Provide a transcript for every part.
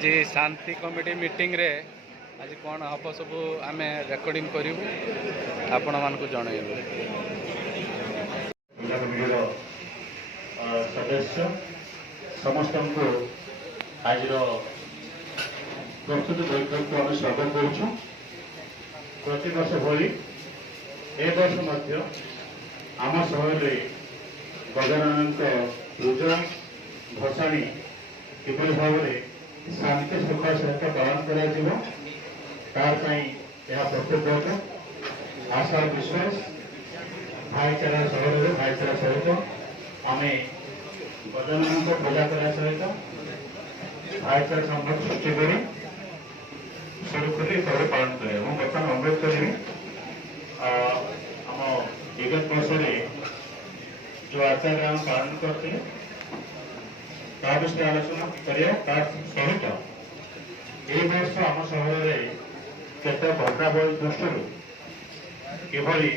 आज शांति committee meeting रे आज कौन हम सब आम रेकर्डिंग करूँ आपण मानक जनइबू। सदस्य समस्त को आज प्रस्तुत बैठक को आम स्वागत करुँ। प्रति वर्ष भली ए वर्ष आम सहर गजानन पूजा भसाणी किपरि भाव में शांति श्रृंखला सहित पालन कर आशा विश्वास भाईचारा सहर भाईचारा सहित आम गजानन पूजा करने सहित भाईचारा संपर्क सृष्टि कर सुरुखुरी पर्व पालन करें। बर्तमान अनुरोध करी आम विगत वर्ष जो आचार्य आम पालन करते विषय आलोचना कर सहित ए वर्ष आम सहर केत घटनावली दृष्टि किभली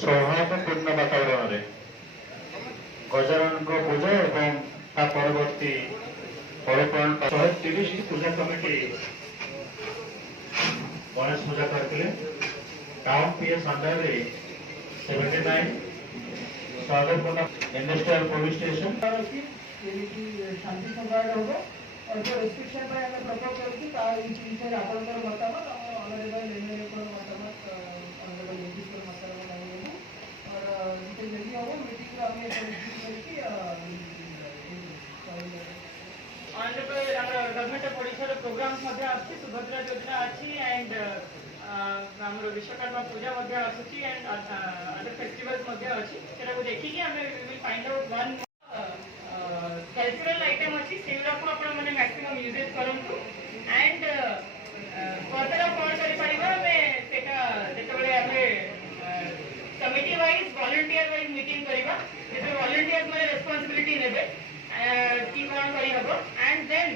सौहार्दपूर्ण वातावरण में गजानन पूजा एवं परवर्ती पर्वपालन 130 पूजा कमिटी गणेश पूजा करते टाउन पीएस अंडर 79 स्वागतपूर्ण इंडस्ट्रियल पुलिस स्टेशन शांति संवाद होगा और जो रेस्ट्रिक्शन पर हमें प्रपोज करके विषय आपंकर मतामत ऑनरेबल एमएलए मतामत ऑनरेबल एमपी मतामत नहीं होगा और जल्दी होगा मीटिंग को हमें करके honourable government of Odisha programmes मध्ये आछि सुभद्रा योजना आछि एंड हमरो विश्वकर्मा पूजा मध्ये आछि एंड अदर फेस्टिवल्स मध्ये आछि सेरा को देखि कि हमें will find out one cultural item अच्छी सेगुड़ा को आपण माने मैक्सिमम यूजेस करंतु एंड फर्दर कौन करि परिबा हमें सेटा जेतबेले हमें committee wise volunteer wise meeting करिबा जेते वॉलंटियर्स माने रिस्पांसिबिलिटी नेबे की कोन करि हबो एंड देन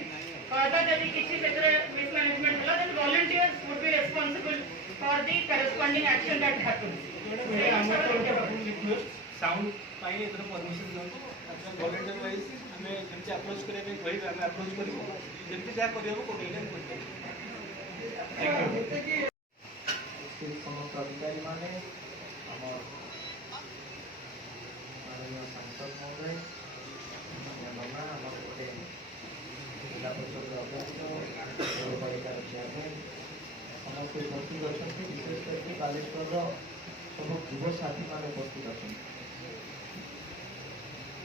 फर्दर जदि किछि सेतरे मिसमैनेजमेंट होला then volunteers would be responsible for the corresponding action that happens sound पाई एतर परमिशन दो वॉलंटियर वाइज हमें जमचे अप्रोच करे में कोई हमें अप्रोच करिवो जमचे जा करिवो कोटे एन कोटे थैंक यू समस्त अधिकारी माने हमर माननीय सांसद महोदय मानना हमर कोटे जिला परिषद अध्यक्ष पौरपालिका चेयरमैन समस्त उपस्थित अच्छा विशेष करके बालेश्वर सब युव साथी मान उपस्थित अच्छा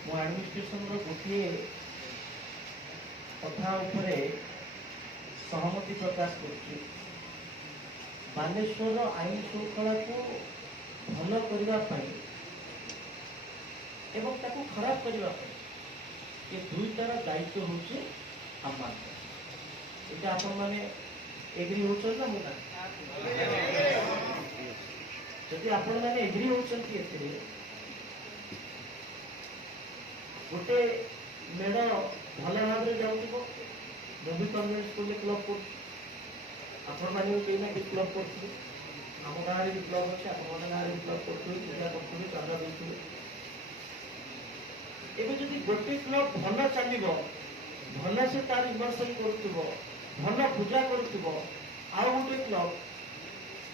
मो एडमिनिस्ट्रेशन गोटे कथा सहमति प्रकाश कर बालेश्वर आईन श्रृंखला को भल करने एवं ताको खराब करने ये दुईटार दायित्व हूँ आम ये आपण मैंने एग्री होना मुझे जदि आपण मैंने एग्री होती गोटे मेढ़ भल भाव में जाऊँ मुझे कन्वेंट स्कूल क्लब कर आपण मैंने कहीं कि क्लब कर आम गाँव भी क्लब अच्छे आप गाँव भी क्लब कर पूजा कर चंदा दे एवं गोटे क्लब भल चलो भल से तार इमर्सन कर भल पूजा कर आउ गोटे क्लब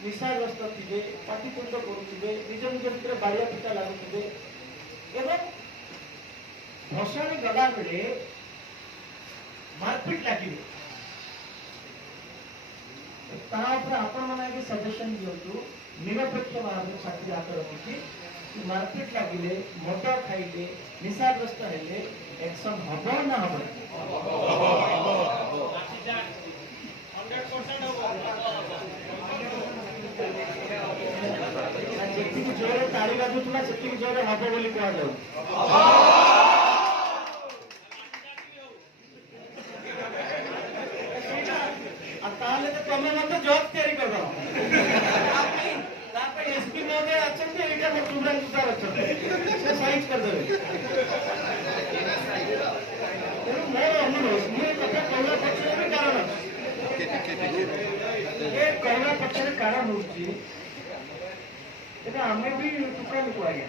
निशाग्रस्त थे पाटितुंड करुवे निज निज भितर बाड़िया पिटा लगुवे एवं भसाणी गला बेले मारपीट लगे आपण मैंने सजेशन दिंतु निरपेक्ष भाव में छात्री हाथ रखी मारपीट लगे मद खाइले निशाग्रस्त हेले एक्शन हम ना हम जी जोरे ताली बाजुला से जोरे हम बोली कह तमें मत जॉब तैयारी कर एसपी महोदय अच्छा स्टूडेंट सर अच्छा साइज कर देवे मोर अनुरोध मुझे कथा कहला पक्षर भी कारण ये कहला पक्षर कारण हूँ आम भी टुका लुक आज्ञा